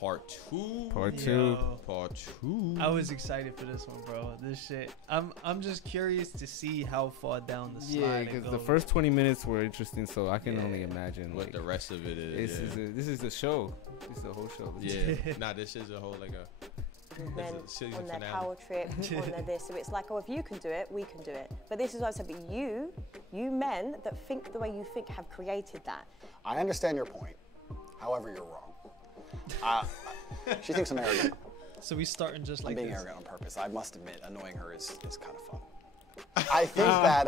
Part two. Part two. I was excited for this one, bro. This shit. I'm just curious to see how far down the slide it because goes. the first 20 minutes were interesting, so I can only imagine what the rest of it is. This is the show. This is the whole show. This is a whole men on their power trip, on their this. So it's like, oh, if you can do it, we can do it. But this is what I said, but you men that think the way you think have created that. I understand your point. However, you're wrong. She thinks I'm arrogant. So we starting just like I'm being this. arrogant on purpose. I must admit, annoying her is kind of fun. I think that,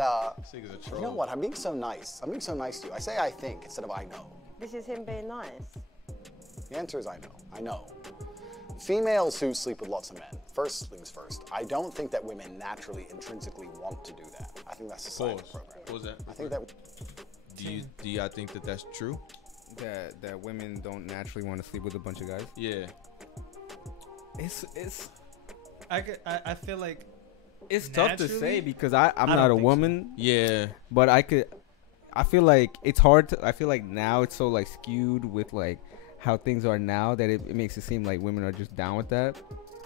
you know what, I'm being so nice. I'm being so nice to you. I say I think instead of I know. This is him being nice. The answer is I know. I know. Females who sleep with lots of men, first things first, I don't think that women naturally, intrinsically want to do that. I think that's a societal program. What was that? I think that... Do y'all think that that's true? That women don't naturally want to sleep with a bunch of guys? Yeah. I feel like it's tough to say because I'm not a woman. So. Yeah. But I feel like it's hard to, I feel like now it's so like skewed with like how things are now that it makes it seem like women are just down with that.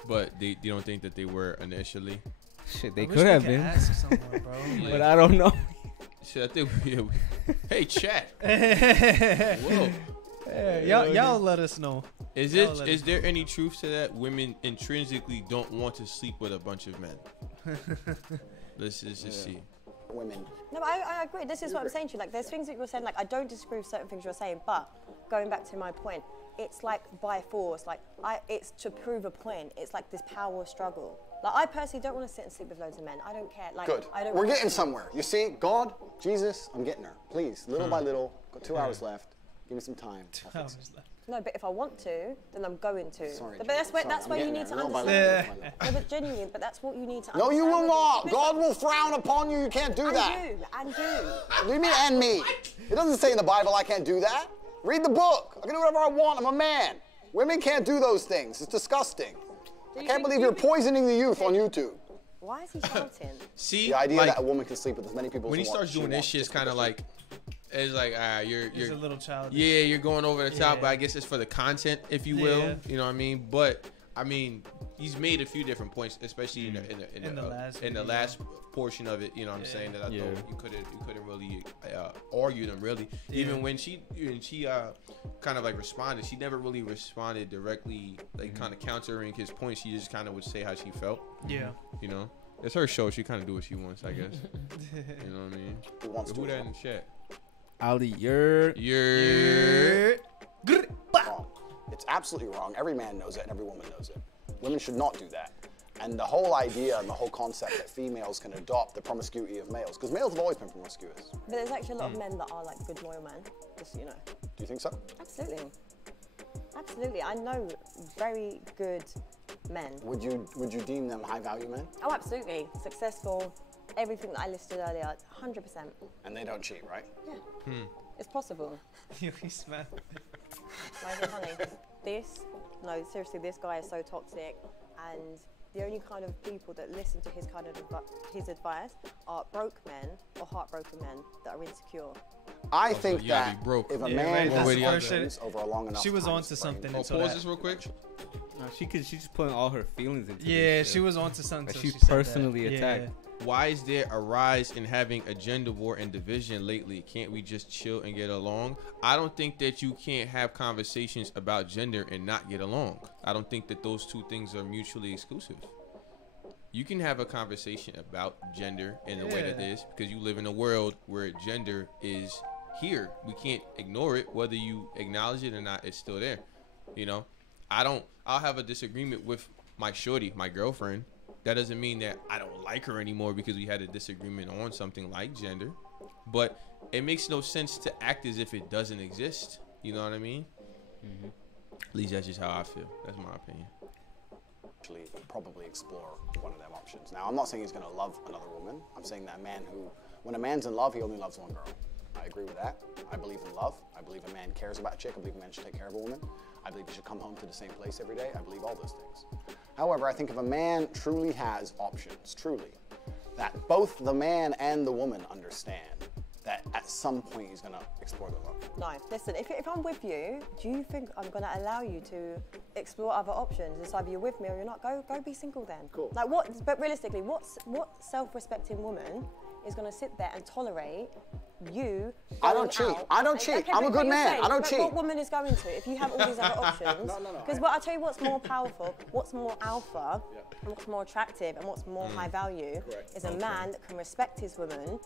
But you don't think that they were initially? Shit, they could have been. Ask someone, bro. But I don't know. Shit, I think hey, chat. Whoa. Yeah, y'all let us know. Is there any truth to that? Women intrinsically don't want to sleep with a bunch of men. Let's just see. Women. No, but I agree. This is what I'm saying to you. Like, there's things that you're saying. Like, I don't disagree with certain things you're saying, but going back to my point, it's like by force. Like, it's to prove a point. It's like this power struggle. Like, I personally don't want to sit and sleep with loads of men. I don't care. Like, good. We're getting somewhere. You see, God, Jesus, I'm getting her. Please, little by little. Got 2 hours left. Give me some time. 2 hours left. No, but if I want to, then I'm going to. Sorry, but that's where you need to understand. No, but genuinely, but that's what you need to understand. No, you will not. God will frown upon you. You can't do that. And do. What do you mean, and me? It doesn't say in the Bible I can't do that. Read the book. I can do whatever I want. I'm a man. Women can't do those things. It's disgusting. I can't believe you're poisoning the youth on YouTube. Why is he shouting? See, the idea that a woman can sleep with as many people when as he starts doing this shit, it's kind of like, it's like, you're a little childish. Yeah, you're going over the top, but I guess it's for the content, if you will. You know what I mean? But I mean, he's made a few different points, especially in the last portion of it. You know what I'm saying? That I thought you couldn't really argue them really. Even when she kind of like responded, she never really responded directly, like kind of countering his point. She just kind of would say how she felt. Yeah. You know, it's her show. She kind of do what she wants, I guess. You know what I mean? Who that in the chat? Ali, wrong. It's absolutely wrong. Every man knows it and every woman knows it. Women should not do that. And the whole idea and the whole concept that females can adopt the promiscuity of males, because males have always been promiscuous. But there's actually a lot of men that are like good loyal men, just so you know. Do you think so? Absolutely. Absolutely. I know very good men. Would you deem them high value men? Oh, absolutely. Successful. Everything that I listed earlier, 100%. And they don't cheat, right? Yeah. It's possible. He's mad. Like, honey, seriously, this guy is so toxic, and the only kind of people that listen to his kind of his advice are broke men or heartbroken men that are insecure. I think that if a man has options over a long enough she was time onto something. Pause this real quick. No, she's just putting all her feelings into this. She was onto something. Like she's personally attacked. Why is there a rise in having a gender war and division lately? Can't we just chill and get along? I don't think that you can't have conversations about gender and not get along. I don't think that those two things are mutually exclusive. You can have a conversation about gender in the way that it is, because you live in a world where gender is here. We can't ignore it. Whether you acknowledge it or not, it's still there. You know, I'll have a disagreement with my shorty, my girlfriend. That doesn't mean that I don't like her anymore because we had a disagreement on something like gender. But it makes no sense to act as if it doesn't exist. You know what I mean? At least that's just how I feel. That's my opinion. Actually, probably explore one of them options. Now, I'm not saying he's going to love another woman. I'm saying that when a man's in love, he only loves one girl. I agree with that. I believe in love. I believe a man cares about a chick. I believe a man should take care of a woman. I believe he should come home to the same place every day. I believe all those things. However, I think if a man truly has options, truly, that both the man and the woman understand that at at some point he's gonna explore the love. No, listen, if I'm with you, do you think I'm gonna allow you to explore other options? It's either you're with me or you're not. Go be single then. Cool. Like what? But realistically, what self-respecting woman is gonna sit there and tolerate you? I don't cheat. I don't cheat. I'm a good man. I don't cheat. What woman is going to? If you have all these other options, No. because I tell you what's more powerful, what's more alpha, and what's more attractive, and what's more high value is a man that can respect his woman,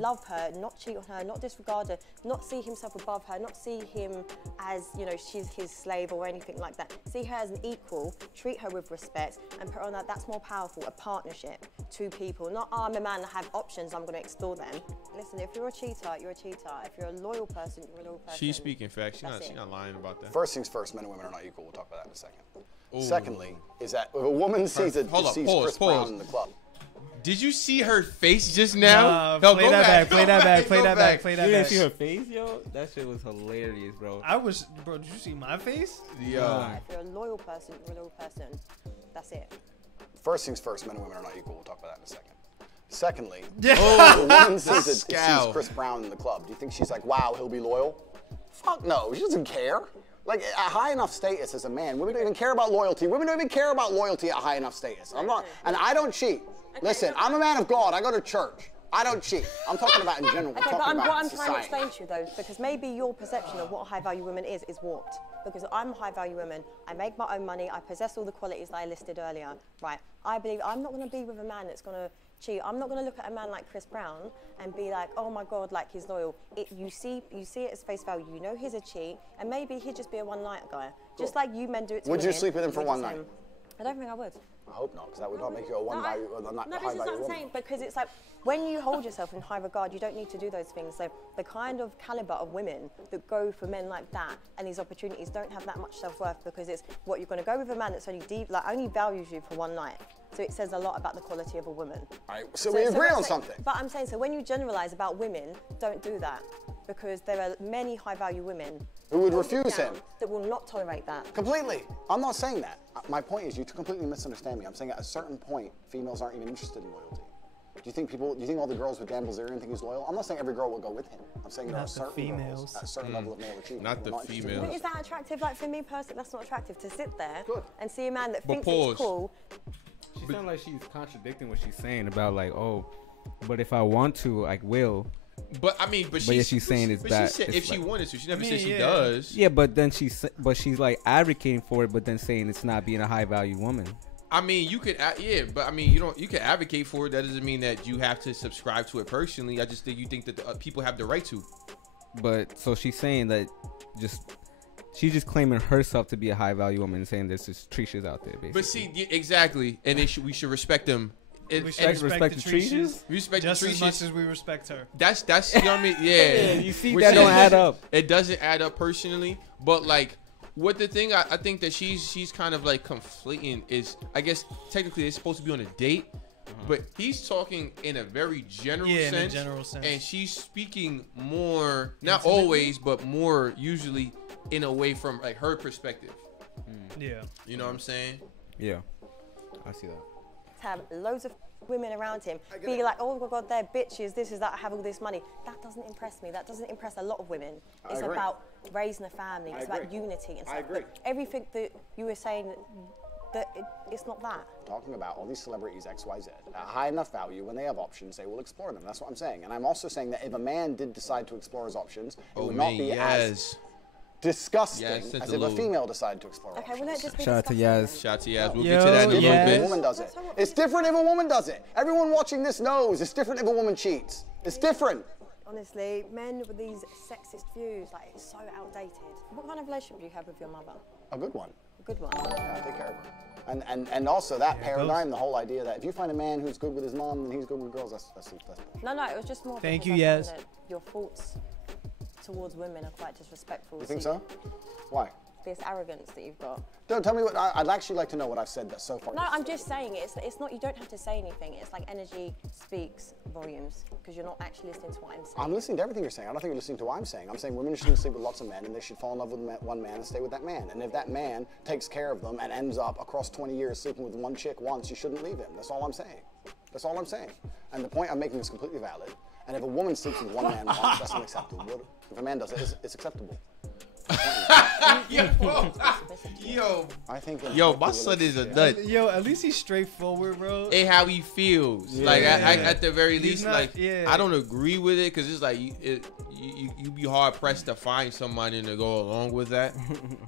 love her, not cheat on her, not disregard her, not see himself above her, not see him as, you know, she's his slave or anything like that. See her as an equal, treat her with respect, and put her on that. That's more powerful. A partnership, two people, not I'm a man that have options, I'm going to extol them. Listen, if you're a cheater, you're a cheater. If you're a loyal person, you're a loyal person. She's speaking facts. That's She's not lying about that. First things first, men and women are not equal. We'll talk about that in a second. Ooh. Secondly, is that if a woman sees Chris Brown in the club. Did you see her face just now? No, play that back. You didn't see her face, yo? That shit was hilarious, bro. Bro, did you see my face? Yeah. If you're a loyal person, you're a loyal person. That's it. First things first, men and women are not equal. We'll talk about that in a second. Secondly, Yeah. if a woman sees Scowl. Chris Brown in the club, do you think she's like, wow, he'll be loyal? Fuck no, she doesn't care. Like, at high enough status as a man, women don't even care about loyalty. Women don't even care about loyalty at high enough status. I'm not, and I don't cheat. Listen, I'm a man of God. I go to church. I don't cheat. I'm talking about in general. Okay, but talking what about I'm trying to society. explain to you though, because maybe your perception of what a high value woman is warped. Because I'm a high value woman, I make my own money, I possess all the qualities that I listed earlier. Right, I believe I'm not going to be with a man that's going to cheat. I'm not going to look at a man like Chris Brown and be like, oh my God, like he's loyal. You see it as face value. You know he's a cheat, and maybe he'd just be a one-night guy. Just like you men do it to Would you women, sleep with him for would one the night? same. I don't think I would. I hope not, because that would not make you a high No, value this is what I'm woman. saying, because it's like when you hold yourself in high regard, you don't need to do those things. So the kind of caliber of women that go for men like that and these opportunities don't have that much self-worth, because it's what you're going to go with a man that's only values you for one night. So it says a lot about the quality of a woman. All right, so we agree on something. But I'm saying, so when you generalize about women, don't do that, because there are many high value women Who would hold it refuse down him. that will not tolerate that. Completely. I'm not saying that. My point is you completely misunderstand me. I'm saying at a certain point, females aren't even interested in loyalty. Do you think all the girls with Dan Bilzerian think he's loyal? I'm not saying every girl will go with him. I'm saying there are Not the certain girls females. at a certain level of male achievement. Not who the are interested in females. But loyalty. is that attractive? Like for me personally, that's not attractive to sit there Good. and see a man that But thinks pause. it's cool. She sounds like she's contradicting what she's saying about like, oh, but if I want to, I will. But I mean, But yeah, she's saying it's but that- She said it's if she like- wanted to. She never I said mean, she yeah. does. Yeah, but then she's like advocating for it, but then saying it's not being a high value woman. I mean, you could, but I mean, you can advocate for it. That doesn't mean that you have to subscribe to it personally. I just think you think that the, people have the right to. But so she's saying that she's just claiming herself to be a high value woman and saying there's just Trishas out there, basically. But see, exactly, and we should respect them. We should Respect respect the the Trishas? Trishas Respect just the as much Trishas. as we respect her. That's you know what I mean? Yeah. You see, Which that don't is- add up. It doesn't add up personally, but like, what the thing I think that she's kind of like conflating is, I guess technically they're supposed to be on a date, but he's talking in a very general Yeah, in a sense, general sense. and she's speaking more, not Intimately? always, but more usually in a way from like her perspective. Yeah. You know what I'm saying? Yeah, I see that. To have loads of women around him, be like, oh my God, they're bitches, this is that, I have all this money. That doesn't impress me. That doesn't impress a lot of women. It's agree. about raising a family. It's about agree. unity and I stuff. agree. But everything that you were saying, it's not that. Talking about all these celebrities X, Y, Z at high enough value, when they have options, they will explore them. That's what I'm saying. And I'm also saying that if a man did decide to explore his options, it would not be as disgusting Yes, that's as a if a little- female decided to explore Okay, options. well, let just be Shout out to disgusting Yaz. then. Shout out to Yaz. We'll Yo, get to that in a It's little different if a bit. woman does it. It's different if a woman does it. Everyone watching this knows it's different if a woman cheats. It's different. Honestly, men with these sexist views, like, it's so outdated. What kind of relationship do you have with your mother? A good one. A good one. Yeah, take care of her. And also that paradigm, the whole idea that if you find a man who's good with his mom and he's good with girls, that's No, it was just more Thank because you, I find Yaz. that your thoughts towards women are quite disrespectful. You think so? Why? This arrogance that you've got. Don't tell me what. I'd actually like to know what I've said that's so far. No, I'm just saying it's not. You don't have to say anything. It's like energy speaks volumes because you're not actually listening to what I'm saying. I'm listening to everything you're saying. I don't think you're listening to what I'm saying. I'm saying women shouldn't sleep with lots of men and they should fall in love with one man and stay with that man. And if that man takes care of them and ends up across 20 years sleeping with one chick once, you shouldn't leave him. That's all I'm saying. That's all I'm saying. And the point I'm making is completely valid. And if a woman sleeps with one man once, that's unacceptable. If a man does it, it's acceptable. Yo, I think. my son is a nut. Yo, at least he's straightforward, bro. It how he feels. Yeah. Like Yeah. at the very He's least, not- like yeah. I don't agree with it because it's like you be hard pressed to find somebody to go along with that.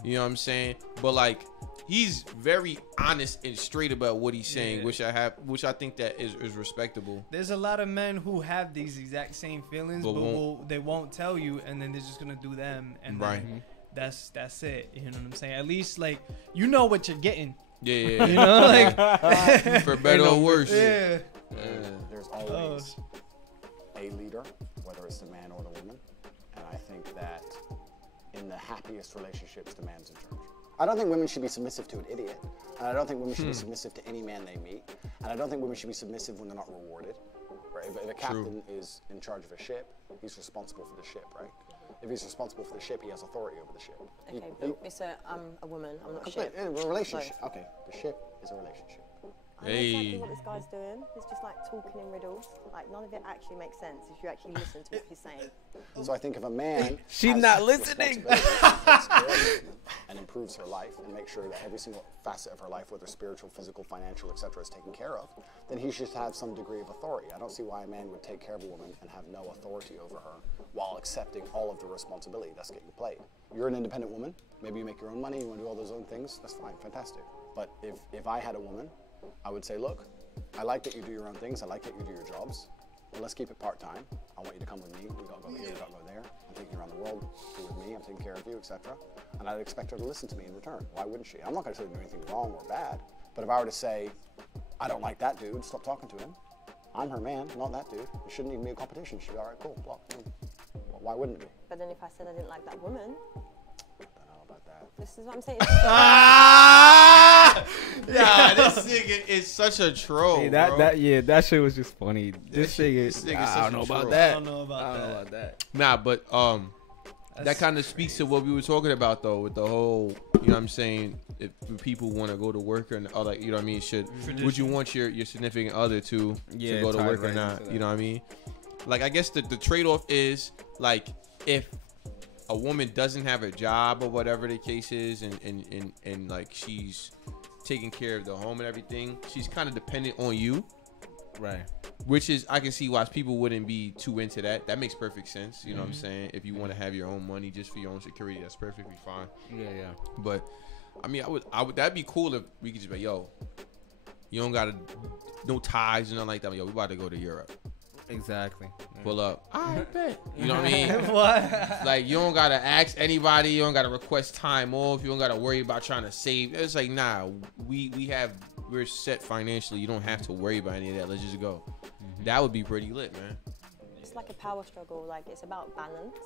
You know what I'm saying? But like he's very honest and straight about what he's saying, Yeah. which I think that is respectable. There's a lot of men who have these exact same feelings, but they won't tell you, and then they're just gonna do them, and Right. then that's it. You know what I'm saying? At least like you know what you're getting. Yeah. You know, like For better or worse. Yeah. There's always a leader, whether it's the man or the woman. And I think that in the happiest relationships, the man's in charge. I don't think women should be submissive to an idiot. And I don't think women should be submissive to any man they meet. And I don't think women should be submissive when they're not rewarded. Right? If a captain is in charge of a ship, he's responsible for the ship, right? If he's responsible for the ship, he has authority over the ship. Okay, but it's I'm a woman. I'm not a ship. A relationship. Okay, the ship is a relationship. I know exactly Hey. what this guy's doing. He's just like talking in riddles. Like none of it actually makes sense if you actually listen to what he's saying. So I think if a man She's has not listening. responsibility, takes care of it, and improves her life and makes sure that every single facet of her life, whether spiritual, physical, financial, etc., is taken care of, then he should have some degree of authority. I don't see why a man would take care of a woman and have no authority over her while accepting all of the responsibility that's getting played. You're an independent woman. Maybe you make your own money. You want to do all those own things. That's fine. Fantastic. But if I had a woman, I would say, look, I like that you do your own things. I like that you do your jobs. But let's keep it part-time. I want you to come with me. We gotta go here, we gotta go there. I'm taking you around the world. You're with me. I'm taking care of you, etc. And I'd expect her to listen to me in return. Why wouldn't she? I'm not gonna tell her to do anything wrong or bad. But if I were to say, I don't like that dude, stop talking to him. I'm her man, not that dude. It shouldn't even be a competition. She'd be all right, cool, block. Well, why wouldn't it be? But then if I said I didn't like that woman, I don't know about that. this is what I'm saying. Yeah, this nigga is such a troll. Hey, bro. that shit was just funny. This nigga, this nigga I such don't a know about troll. that. I don't know about that. Nah, but that kind of speaks to what we were talking about though, with the whole, you know what I'm saying, if people want to go to work or like, you know what I mean, would you want your significant other to go to work or not? You know what I mean? Like, I guess the trade-off is like if a woman doesn't have a job or whatever the case is, and like she's taking care of the home and everything, she's kind of dependent on you. Right. Which is, I can see why people wouldn't be too into that. That makes perfect sense. You know what I'm saying? If you want to have your own money just for your own security, that's perfectly fine. Yeah. But I mean, I would. That'd be cool if we could just be, yo, you don't gotta, no ties and nothing like that. Yo, we about to go to Europe. Exactly. Pull up. I bet. You know what I mean? What? Like, you don't gotta ask anybody. You don't gotta request time off. You don't gotta worry about trying to save. It's like, nah, we're set financially. You don't have to worry about any of that. Let's just go. That would be pretty lit, man. It's like a power struggle. Like it's about balance.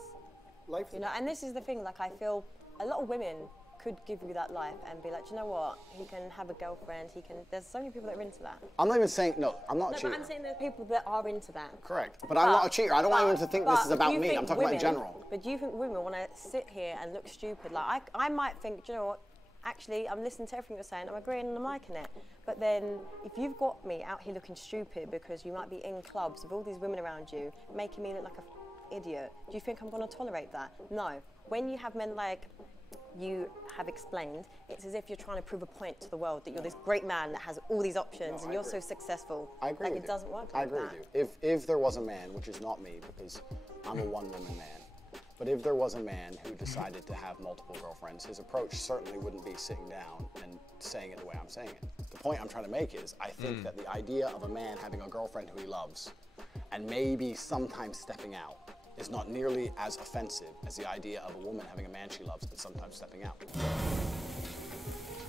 Life. You know, and this is the thing. Like I feel a lot of women could give you that life and be like, do you know what? He can have a girlfriend. He can. There's so many people that are into that. I'm not even saying, no, I'm not a No, cheater. but I'm saying there's people that are into that. Correct. But I'm not a cheater. I don't want anyone to think this is about me. I'm talking about in women, general. But do you think women want to sit here and look stupid? Like I might think, do you know what? Actually, I'm listening to everything you're saying. I'm agreeing and I'm liking it. But then, if you've got me out here looking stupid because you might be in clubs with all these women around you, making me look like an idiot, do you think I'm going to tolerate that? No. When you have men like you have explained, it's as if you're trying to prove a point to the world that you're this great man that has all these options and you're so successful. I agree like with it you. doesn't work I like agree that. with you. If there was a man, which is not me because I'm a one-woman man, but if there was a man who decided to have multiple girlfriends, his approach certainly wouldn't be sitting down and saying it the way I'm saying it. The point I'm trying to make is I think that the idea of a man having a girlfriend who he loves and maybe sometimes stepping out is not nearly as offensive as the idea of a woman having a man she loves and sometimes stepping out.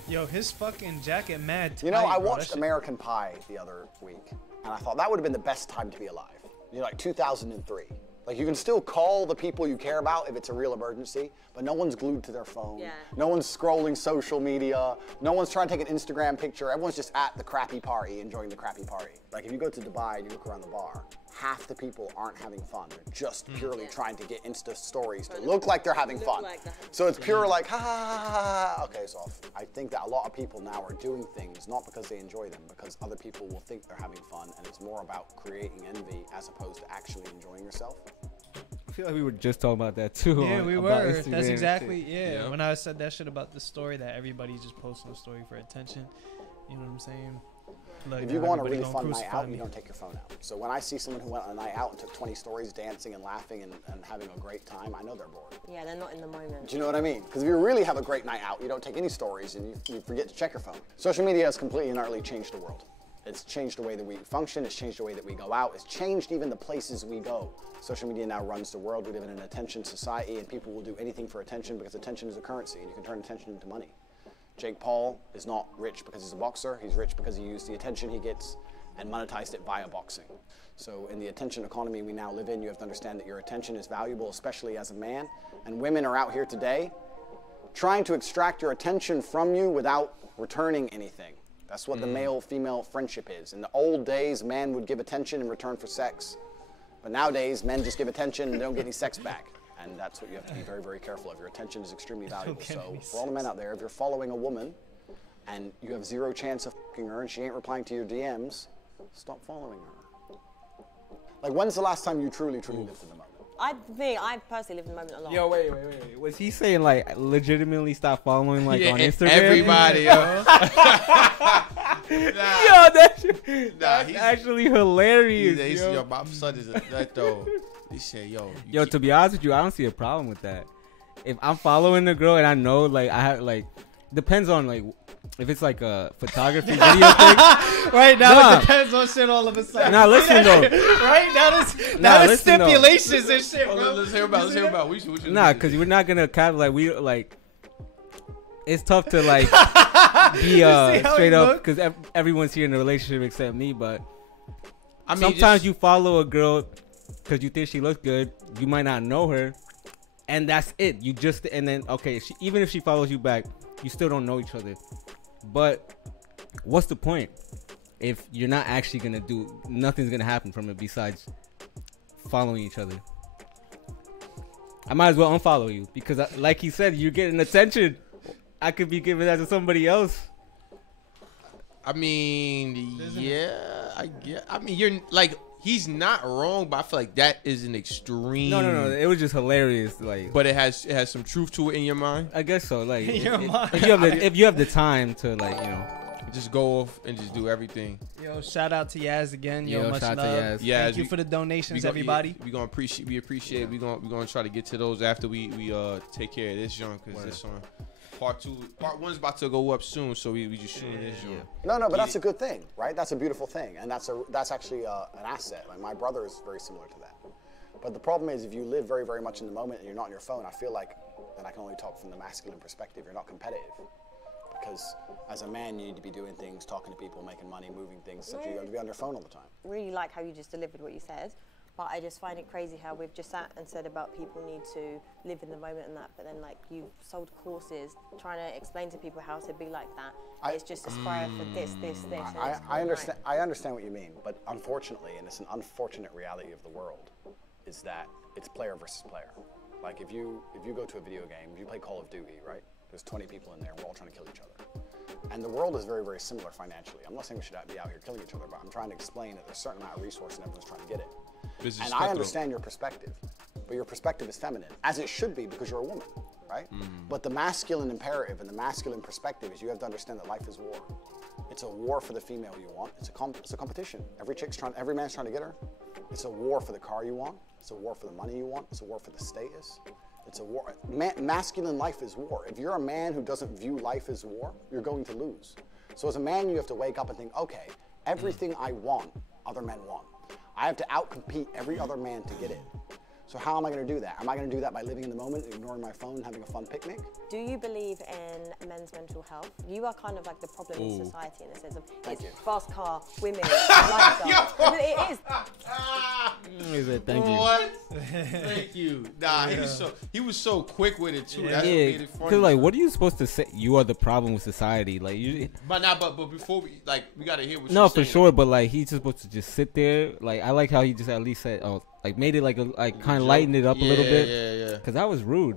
Yo, his fucking jacket mad tight, You know, I bro. That watched shit- American Pie the other week, and I thought that would have been the best time to be alive. You know, like 2003. Like, you can still call the people you care about if it's a real emergency, but no one's glued to their phone. Yeah. No one's scrolling social media. No one's trying to take an Instagram picture. Everyone's just at the crappy party, enjoying the crappy party. Like, if you go to Dubai and you look around the bar, half the people aren't having fun. They're just purely trying to get Insta stories to look like they're having fun. So it's pure like, ha, ha, ha, ha, ha. Okay, so I think that a lot of people now are doing things not because they enjoy them, because other people will think they're having fun, and it's more about creating envy as opposed to actually enjoying yourself. I feel like we were just talking about that too. Yeah, we about were. Instagram That's and exactly, shit. yeah. When I said that shit about the story, that everybody's just posting a story for attention. You know what I'm saying? Like, If you go on a really everybody fun gonna night crucify out, me. you don't take your phone out. So when I see someone who went on a night out and took 20 stories dancing and laughing and having a great time, I know they're bored. Yeah, they're not in the moment. Do you know what I mean? Because if you really have a great night out, you don't take any stories and you forget to check your phone. Social media has completely and utterly changed the world. It's changed the way that we function, it's changed the way that we go out, it's changed even the places we go. Social media now runs the world. We live in an attention society, and people will do anything for attention because attention is a currency, and you can turn attention into money. Jake Paul is not rich because he's a boxer, he's rich because he used the attention he gets and monetized it via boxing. So in the attention economy we now live in, you have to understand that your attention is valuable, especially as a man, and women are out here today trying to extract your attention from you without returning anything. That's what the male-female friendship is. In the old days, man would give attention in return for sex. But nowadays, men just give attention and don't get any sex back. And that's what you have to be very, very careful of. Your attention is extremely valuable. So for all the men out there, if you're following a woman and you have zero chance of fucking her and she ain't replying to your DMs, stop following her. Like, when's the last time you truly lived in the moment? I personally live in the moment a lot. Yo, wait. Was he saying like legitimately stop following like on Instagram? Everybody, yo. Yo, that's actually hilarious. Yo, my son is a nut though. He said, yo, To be honest with you, I don't see a problem with that. If I'm following the girl and I know like I have like, depends on like if it's like a photography video thing. Right now, it depends on shit all of a sudden. Now listen though. Right now, there's stipulations and shit, bro. Let's hear about. We should Because we're not gonna cap like we like. It's tough to like be straight up because everyone's here in a relationship except me. But I mean, sometimes you follow a girl because you think she looks good. You might not know her, and that's it. You just and then okay, even if she follows you back, you still don't know each other. But what's the point if you're not actually gonna do? Nothing's gonna happen from it besides following each other. I might as well unfollow you because, like he said, you're getting attention. I could be giving that to somebody else. I mean, I get. I mean, you're like, he's not wrong, but I feel like that is an extreme. No. It was just hilarious. Like, but it has some truth to it in your mind. I guess so. Like, mind. if you have the time to like, just go off and just do everything. Yo, shout out to Yaz again. Yo, much shout love. out to Yaz. Thank you for the donations, everybody. We appreciate. We gonna try to get to those after we take care of this joint because this one. Part 1's about to go up soon, so we just shooting this joint. No, but that's a good thing, right? That's a beautiful thing, and that's actually an asset. Like, my brother is very similar to that. But the problem is, if you live very, very much in the moment and you're not on your phone, I feel like, and I can only talk from the masculine perspective, you're not competitive. Because as a man, you need to be doing things, talking to people, making money, moving things, so you have to be on your phone all the time. Really like how you just delivered what you said. But I just find it crazy how we've just sat and said about people need to live in the moment and that, but then like you've sold courses trying to explain to people how to be like that. It's just aspire for this. I understand what you mean, but unfortunately, and it's an unfortunate reality of the world, is that it's player versus player. Like if you go to a video game, if you play Call of Duty, right? There's 20 people in there, we're all trying to kill each other. And the world is very, very similar financially. I'm not saying we should be out here killing each other, but I'm trying to explain that there's a certain amount of resource and everyone's trying to get it. And I understand your perspective, but your perspective is feminine, as it should be because you're a woman, right? But the masculine imperative and the masculine perspective is you have to understand that life is war. It's a war for the female you want. It's a competition. Every man's trying to get her. It's a war for the car you want. It's a war for the money you want. It's a war for the status. It's a war. Masculine life is war. If you're a man who doesn't view life as war, you're going to lose. So as a man, you have to wake up and think, okay, everything I want, other men want. I have to outcompete every other man to get it. So how am I going to do that? Am I going to do that by living in the moment, ignoring my phone, and having a fun picnic? Do you believe in men's mental health? You are kind of like the problem in society in the sense of it's fast car, women, lifestyle. But it is. He said, thank you. What? Thank you. Nah, he was so quick with it too. That's what made it funny. Cause like, what are you supposed to say? You are the problem with society. Like you. But before we gotta hear what. No, for sure. But like, he's just supposed to just sit there. Like, I like how he just at least said, oh, like made it like kind of lightened it up a little bit. Yeah. Cause that was rude.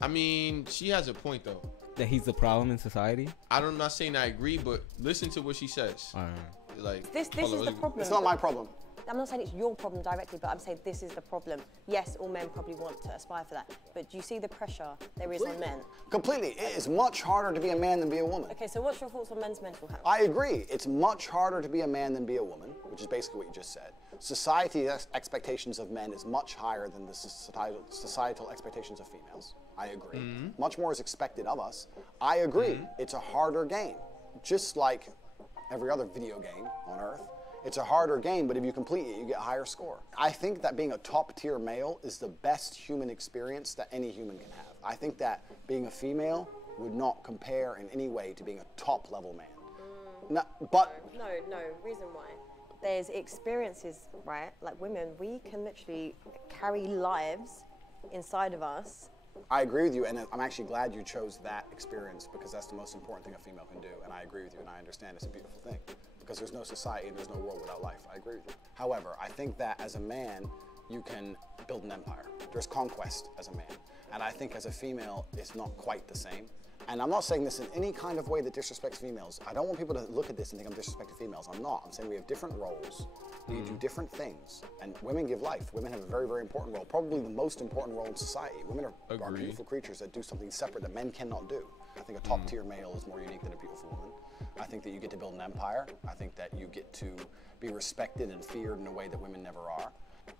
I mean, she has a point though. That he's the problem in society. I'm not saying I agree, but listen to what she says. All right. Like this is the problem. It's not my problem. I'm not saying it's your problem directly, but I'm saying this is the problem. Yes, all men probably want to aspire for that, but do you see the pressure there is on men? Completely. It is much harder to be a man than be a woman. Okay, so what's your thoughts on men's mental health? I agree. It's much harder to be a man than be a woman, which is basically what you just said. Society's expectations of men is much higher than the societal expectations of females. I agree. Much more is expected of us. I agree. It's a harder game. Just like every other video game on Earth. It's a harder game, but if you complete it, you get a higher score. I think that being a top-tier male is the best human experience that any human can have. I think that being a female would not compare in any way to being a top-level man. No, reason why. There's experiences, right? Like women, we can literally carry lives inside of us. I agree with you, and I'm actually glad you chose that experience because that's the most important thing a female can do, and I agree with you, and I understand it's a beautiful thing because there's no society and there's no world without life. I agree with you. However, I think that as a man, you can build an empire. There's conquest as a man, and I think as a female, it's not quite the same. And I'm not saying this in any kind of way that disrespects females. I don't want people to look at this and think I'm disrespecting females. I'm not. I'm saying we have different roles. We do different things. And women give life. Women have a very, very important role, probably the most important role in society. Women are beautiful creatures that do something separate that men cannot do. I think a top-tier male is more unique than a beautiful woman. I think that you get to build an empire. I think that you get to be respected and feared in a way that women never are.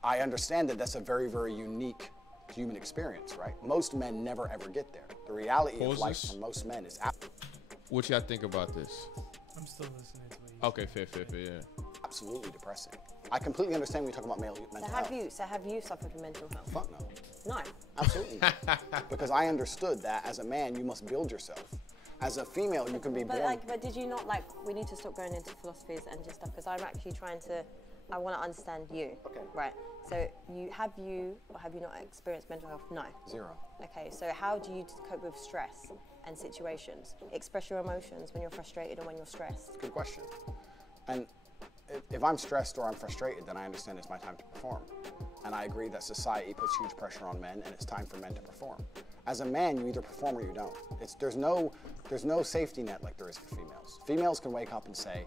I understand that that's a very, very unique human experience, right? Most men never ever get there. The reality of life for most men is what y'all think about this? I'm still listening to what you Okay, fair, yeah. absolutely depressing. I completely understand when you talk about mental health. So have you suffered from mental health? Fuck no. No. Absolutely not. Because I understood that as a man, you must build yourself. As a female, you can be born. But did you not we need to stop going into philosophies and just stuff because I'm actually I want to understand you. Okay. Right. So have you not experienced mental health? No. Zero. Okay. So how do you cope with stress and situations? Express your emotions when you're frustrated or when you're stressed. Good question. And if I'm stressed or I'm frustrated, then I understand it's my time to perform. And I agree that society puts huge pressure on men, and it's time for men to perform. As a man, you either perform or you don't. There's no safety net like there is for females. Females can wake up and say,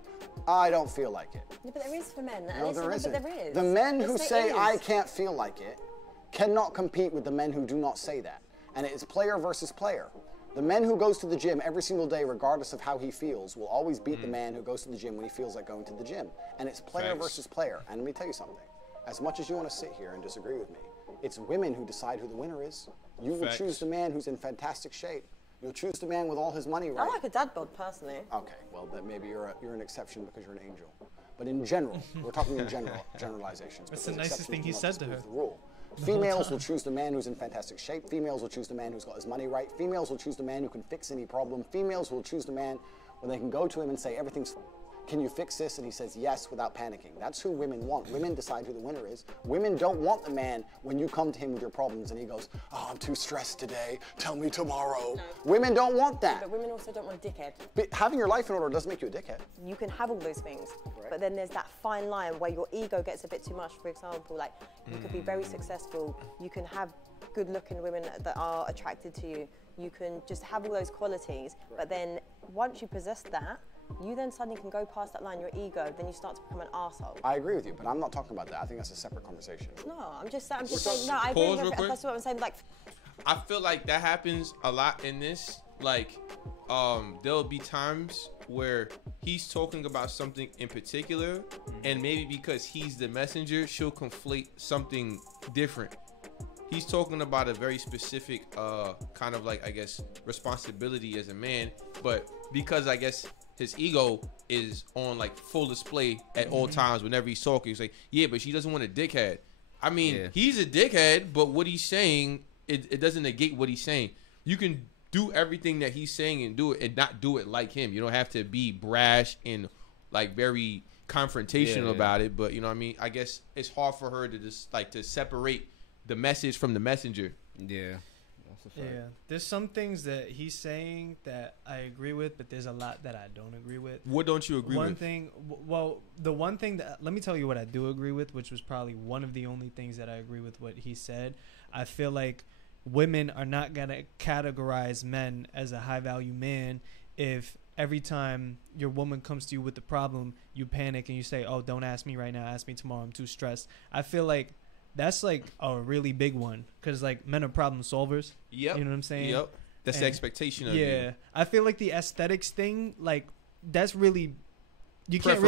I don't feel like it. Yeah, but there is for men. No, there isn't. But there is. The men who say, I can't feel like it, cannot compete with the men who do not say that. And it is player versus player. The man who goes to the gym every single day, regardless of how he feels, will always beat the man who goes to the gym when he feels like going to the gym. And it's player versus player. And let me tell you something. As much as you want to sit here and disagree with me, it's women who decide who the winner is. You will choose the man who's in fantastic shape. You'll choose the man with all his money right. I like a dad bod, personally. Okay, well, then maybe you're an exception because you're an angel. But in general, we're talking in generalizations. That's the nicest thing he said to her. The rule. Females will choose the man who's in fantastic shape. Females will choose the man who's got his money right. Females will choose the man who can fix any problem. Females will choose the man when they can go to him and say, everything's can you fix this? And he says yes without panicking. That's who women want. Women decide who the winner is. Women don't want the man when you come to him with your problems and he goes, oh, I'm too stressed today. Tell me tomorrow. No. Women don't want that. But women also don't want a dickhead. But having your life in order doesn't make you a dickhead. You can have all those things, but then there's that fine line where your ego gets a bit too much. For example, like you could be very successful. You can have good-looking women that are attracted to you. You can just have all those qualities, but then once you possess that, you then suddenly can go past that line, your ego, then you start to become an arsehole. I agree with you, but I'm not talking about that. I think that's a separate conversation. No, I'm just saying, no, I agree with that's what I'm saying, like. I feel like that happens a lot in this. Like, there'll be times where he's talking about something in particular, and maybe because he's the messenger, she'll conflate something different. He's talking about a very specific kind of like, I guess, responsibility as a man, but because I guess his ego is on like full display at all times whenever he's talking, he's like, yeah, but she doesn't want a dickhead. I mean, he's a dickhead, but what he's saying, it doesn't negate what he's saying. You can do everything that he's saying and do it and not do it like him. You don't have to be brash and like very confrontational about it. But you know what I mean? I guess it's hard for her to just like to separate the message from the messenger. Yeah. Yeah, there's some things that he's saying that I agree with, but there's a lot that I don't agree with. What don't you agree with? The one thing that, let me tell you what I do agree with, which was probably one of the only things that I agree with what he said. I feel like women are not going to categorize men as a high value man if every time your woman comes to you with the problem, you panic and you say, oh, don't ask me right now, ask me tomorrow, I'm too stressed. I feel like that's like a really big one because like men are problem solvers. Yep. You know what I'm saying? Yep. That's the expectation of you. Yeah. I feel like the aesthetics thing, like that's really, you can't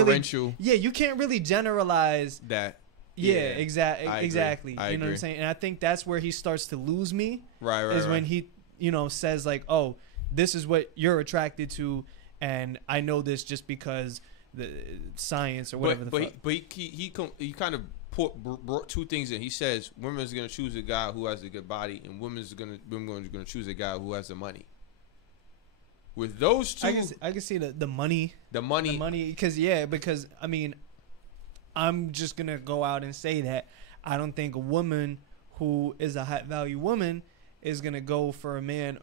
you can't really generalize that. Yeah, exactly. I You know agree. what I'm saying? And I think that's where he starts to lose me. Right. Is when he, says like, oh, this is what you're attracted to. And I know this just because the science or whatever the fuck. But he kind of brought two things in. He says women's going to choose a guy who has a good body, and women's going to choose a guy who has the money. With those two, I can see the money. The money, because I mean, I'm just gonna go out and say that I don't think a woman who is a high value woman is gonna go for a man.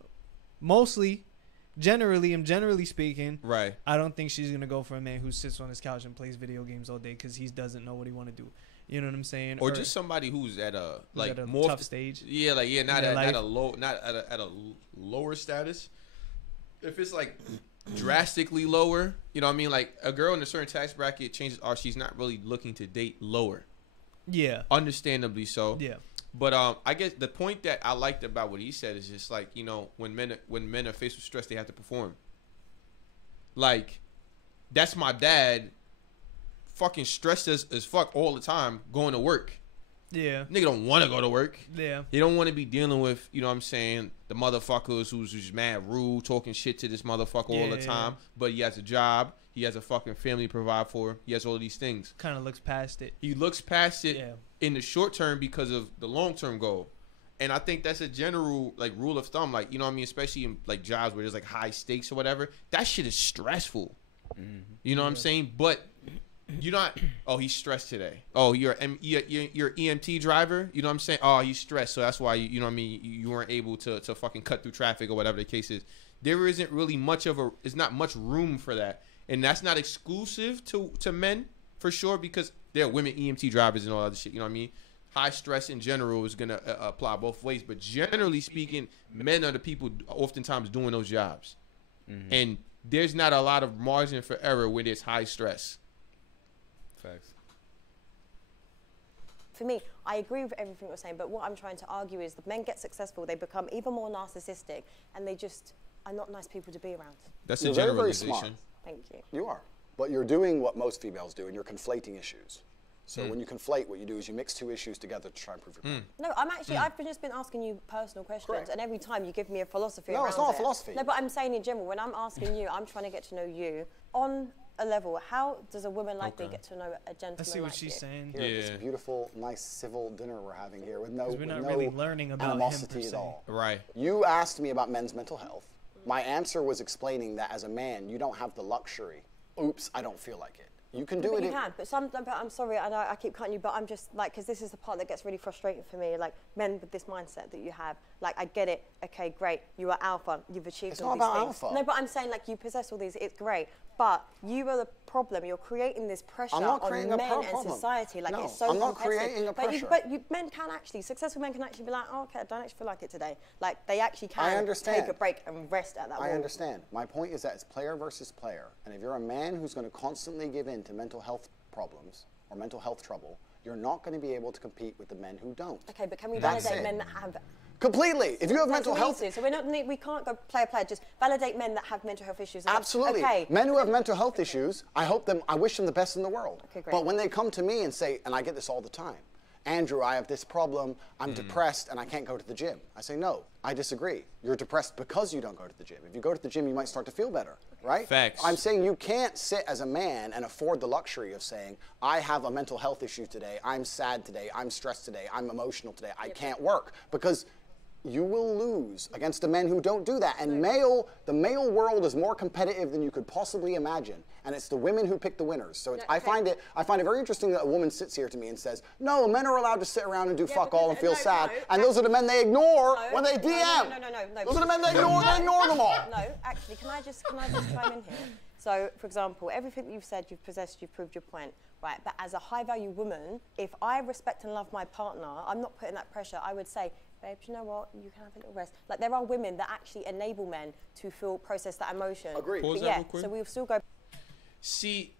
Generally speaking, right? I don't think she's gonna go for a man who sits on his couch and plays video games all day because he doesn't know what he want to do. You know what I'm saying? Or just somebody who's at a more tough stage. Yeah, not at a lower status. If it's like drastically lower, you know what I mean? Like a girl in a certain tax bracket, chances are she's not really looking to date lower. Yeah. Understandably so. Yeah. But I guess the point that I liked about what he said is just like, when men are faced with stress, they have to perform. Like, that's my dad fucking stressed as fuck all the time going to work. Yeah. Nigga don't want to go to work. Yeah. He don't want to be dealing with, you know what I'm saying, the motherfuckers who's just mad rude, talking shit to this motherfucker all the time. But he has a job. He has a fucking family to provide for. He has all of these things. Kind of looks past it. He looks past it in the short term because of the long-term goal. And I think that's a general, like, rule of thumb. Like, you know what I mean? Especially in, like, jobs where there's, like, high stakes or whatever. That shit is stressful. Mm-hmm. You know what I'm saying? But you're not, oh, he's stressed today. Oh, you're EMT driver. You know what I'm saying? Oh, he's stressed. So that's why, you know what I mean? You weren't able to fucking cut through traffic or whatever the case is. There isn't really there's not much room for that. And that's not exclusive to men, for sure, because there are women EMT drivers and all other shit. You know what I mean? High stress in general is going to apply both ways. But generally speaking, men are the people oftentimes doing those jobs. Mm-hmm. And there's not a lot of margin for error when there's high stress. Facts. For me, I agree with everything you're saying, but what I'm trying to argue is that men get successful, they become even more narcissistic, and they just are not nice people to be around. That's a generalization. Very smart. Thank you. You are. But you're doing what most females do, and you're conflating issues. So when you conflate, what you do is you mix two issues together to try and prove your point. No, I've just been asking you personal questions, Correct. and every time you give me a philosophy No, around it's not a it. philosophy. No, but I'm saying in general, when I'm asking you, I'm trying to get to know you on a level. How does a woman like me get to know a gentleman I see what like she's you? saying. Here, this beautiful, nice civil dinner we're having here with no, We're not really learning about animosity him per at se. all. Right. You asked me about men's mental health. My answer was explaining that as a man, you don't have the luxury. Oops, I don't feel like it. You can do But it. you can. But I'm sorry, I know I keep cutting you, but I'm just like, because this is the part that gets really frustrating for me. Like men with this mindset that you have. Like I get it. Okay, great. You are alpha. You've achieved all these things. It's not about alpha. No, but I'm saying like you possess all these. It's great. But you are the problem. You're creating this pressure on men and society. Like it's so I'm not competitive. creating a pressure. But men can actually, successful men can actually be like, oh, okay, I don't actually feel like it today. Like they actually can take a break and rest at that. I understand. My point is that it's player versus player. And if you're a man who's going to constantly give in to mental health problems or mental health trouble, you're not going to be able to compete with the men who don't. Okay, but can we validate men that have... Completely. If you have mental health... So we can't go player. Just validate men that have mental health issues. Absolutely. Okay. Men who have mental health issues, I wish them the best in the world. Okay, great. But when they come to me and say, and I get this all the time, Andrew, I have this problem. I'm depressed and I can't go to the gym. I say, no, I disagree. You're depressed because you don't go to the gym. If you go to the gym, you might start to feel better, right? Facts. I'm saying you can't sit as a man and afford the luxury of saying, I have a mental health issue today. I'm sad today. I'm stressed today. I'm emotional today. I can't work, because you will lose against the men who don't do that. And the male world is more competitive than you could possibly imagine. And it's the women who pick the winners. So it's, I find it very interesting that a woman sits here to me and says, no, men are allowed to sit around and do fuck all and feel sad. And those are the men they ignore when they DM. No. Those are the men they ignore, they ignore them all. No, actually, can I just chime in here? So, for example, everything that you've said, you've possessed, you've proved your point, right? But as a high-value woman, if I respect and love my partner, I'm not putting that pressure. I would say, babe, you know what? You can have a little rest. Like, there are women that actually enable men to process that emotion. Agreed. Pause that Yeah, real quick. so we'll still go. See,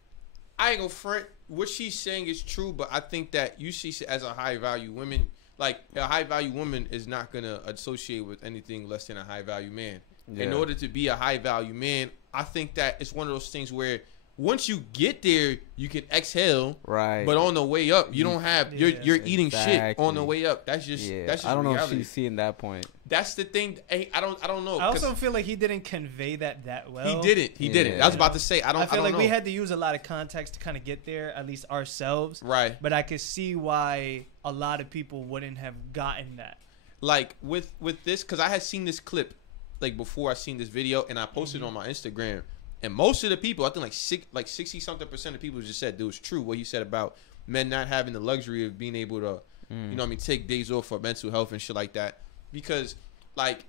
I ain't gonna front. What she's saying is true, but I think that you see as a high-value woman, like a high-value woman is not gonna associate with anything less than a high-value man. Yeah. In order to be a high-value man, I think that it's one of those things where once you get there, you can exhale. Right. But on the way up, you don't have you're eating shit on the way up. That's just that's just I don't know reality. if she's seeing that point. That's the thing. I don't know. I also feel like he didn't convey that well. He didn't. I was about to say I feel like know. we had to use a lot of context to kind of get there, at least ourselves. Right. But I could see why a lot of people wouldn't have gotten that. Like with this, because I had seen this clip like before I seen this video, and I posted it on my Instagram. And most of the people, I think like 60-something% of people just said it was true what he said about men not having the luxury of being able to, you know what I mean, take days off for mental health and shit like that. Because like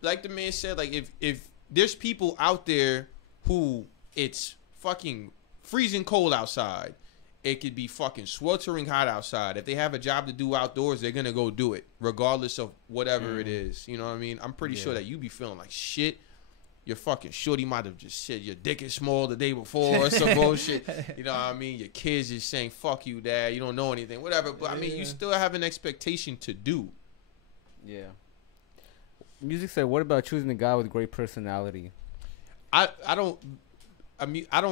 the man said, like if there's people out there who it's fucking freezing cold outside, it could be fucking sweltering hot outside. If they have a job to do outdoors, they're gonna go do it, regardless of whatever it is. You know what I mean? I'm pretty sure that you be feeling like shit. Your fucking shorty might have just said your dick is small the day before or some bullshit. You know what I mean? Your kids is saying, fuck you, dad. You don't know anything. Whatever. But, I mean, you still have an expectation to do. Yeah. Music said, what about choosing a guy with great personality? I don't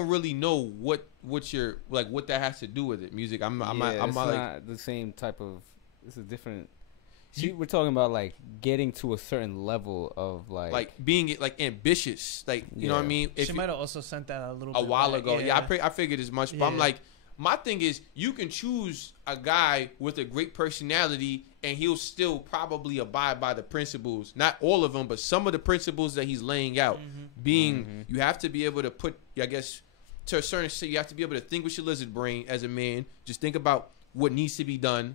really know what that has to do with it. Music. I'm it's like, not the same type of. This is different. We're talking about like getting to a certain level of like being like ambitious, like you know what I mean. She might have also sent that a while ago. Yeah, I figured as much. But I'm like, my thing is, you can choose a guy with a great personality, and he'll still probably abide by the principles. Not all of them, but some of the principles that he's laying out. Being, you have to be able to put, I guess, to a certain extent, you have to be able to think with your lizard brain as a man. Just think about what needs to be done.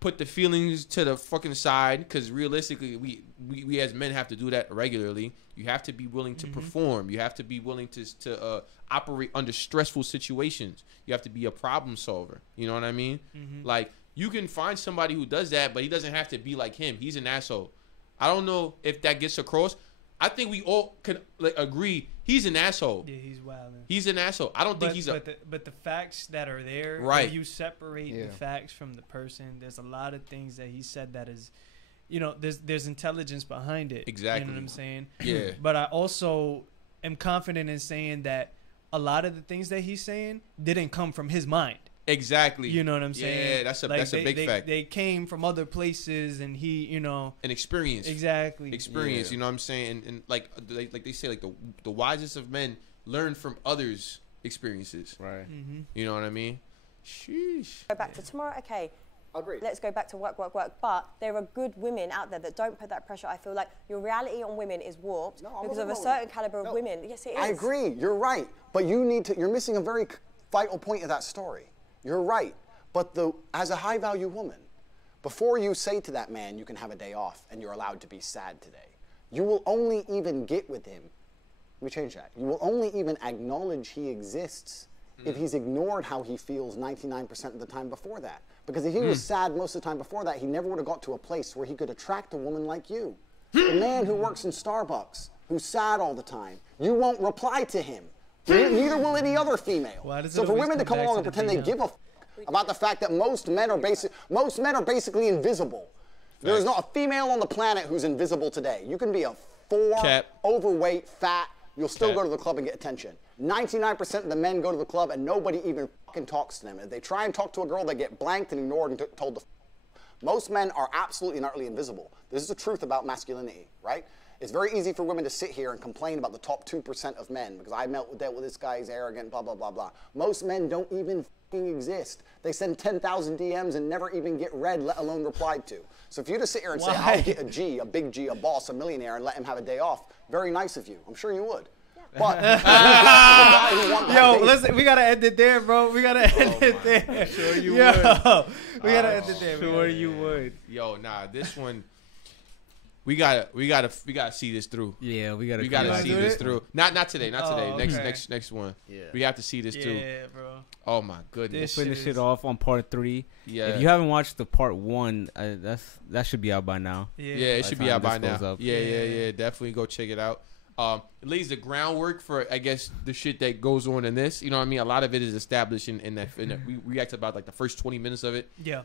Put the feelings to the fucking side, because realistically, we as men have to do that regularly. You have to be willing to perform. You have to be willing to operate under stressful situations. You have to be a problem solver. You know what I mean? Like, you can find somebody who does that, but he doesn't have to be like him. He's an asshole. I don't know if that gets across. I think we all can agree he's an asshole. Yeah, he's wild. He's an asshole. I don't think he's but the facts that are there, right? You separate the facts from the person. There's a lot of things that he said that is, you know, there's intelligence behind it. Exactly. You know what I'm saying? Yeah. But I also am confident in saying that a lot of the things that he's saying didn't come from his mind. Exactly. You know what I'm saying? Yeah, that's a big fact. They came from other places, and he, you know, an experience. Exactly. Experience. Yeah. You know what I'm saying? And like they say, like the wisest of men learn from others' experiences. Right. You know what I mean? Sheesh. Go back to tomorrow. Okay. Agreed. Let's go back to work. But there are good women out there that don't put that pressure. I feel like your reality on women is warped because of a certain caliber of women. Yes, it is. I agree. You're right. But you're missing a very vital point of that story. You're right. But as a high-value woman, before you say to that man, you can have a day off and you're allowed to be sad today, you will only even get with him. Let me change that. You will only even acknowledge he exists if he's ignored how he feels 99% of the time before that. Because if he was sad most of the time before that, he never would have got to a place where he could attract a woman like you. The man who works in Starbucks, who's sad all the time, you won't reply to him. Neither will any other female. So for women to come along and pretend they give a f about the fact that most men are basically invisible. There is not a female on the planet who's invisible today. You can be a 4, overweight, fat, you'll still go to the club and get attention. 99% of the men go to the club and nobody even fucking talks to them. If they try and talk to a girl, they get blanked and ignored and told to Most men are absolutely and utterly invisible. This is the truth about masculinity, right? It's very easy for women to sit here and complain about the top 2% of men because I dealt with this guy, he's arrogant, blah, blah, blah, blah. Most men don't even fucking exist. They send 10,000 DMs and never even get read, let alone replied to. So if you just sit here and say, I'll get a G, a big G, a boss, a millionaire, and let him have a day off, very nice of you. I'm sure you would. But yo, listen, we gotta end it there, bro. We gotta end it there. I'm sure you would. We gotta end it there. Sure you would. Yo, nah, this one. We gotta see this through. Yeah, we gotta see this through. Not today. Okay. Next one. Yeah. We have to see this through. Yeah, bro. Oh my goodness. We'll finish it off on part 3. Yeah. If you haven't watched the part 1, that should be out by now. Yeah, it should be out by now. Yeah. Definitely go check it out. It lays the groundwork for, I guess, the shit that goes on in this. You know what I mean? A lot of it is established in that. We react about like the first 20 minutes of it. Yeah.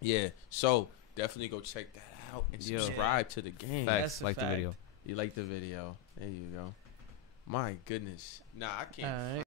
Yeah. So definitely go check that out and subscribe to the game. Facts. Like the video. You like the video? There you go. My goodness. Nah, I can't.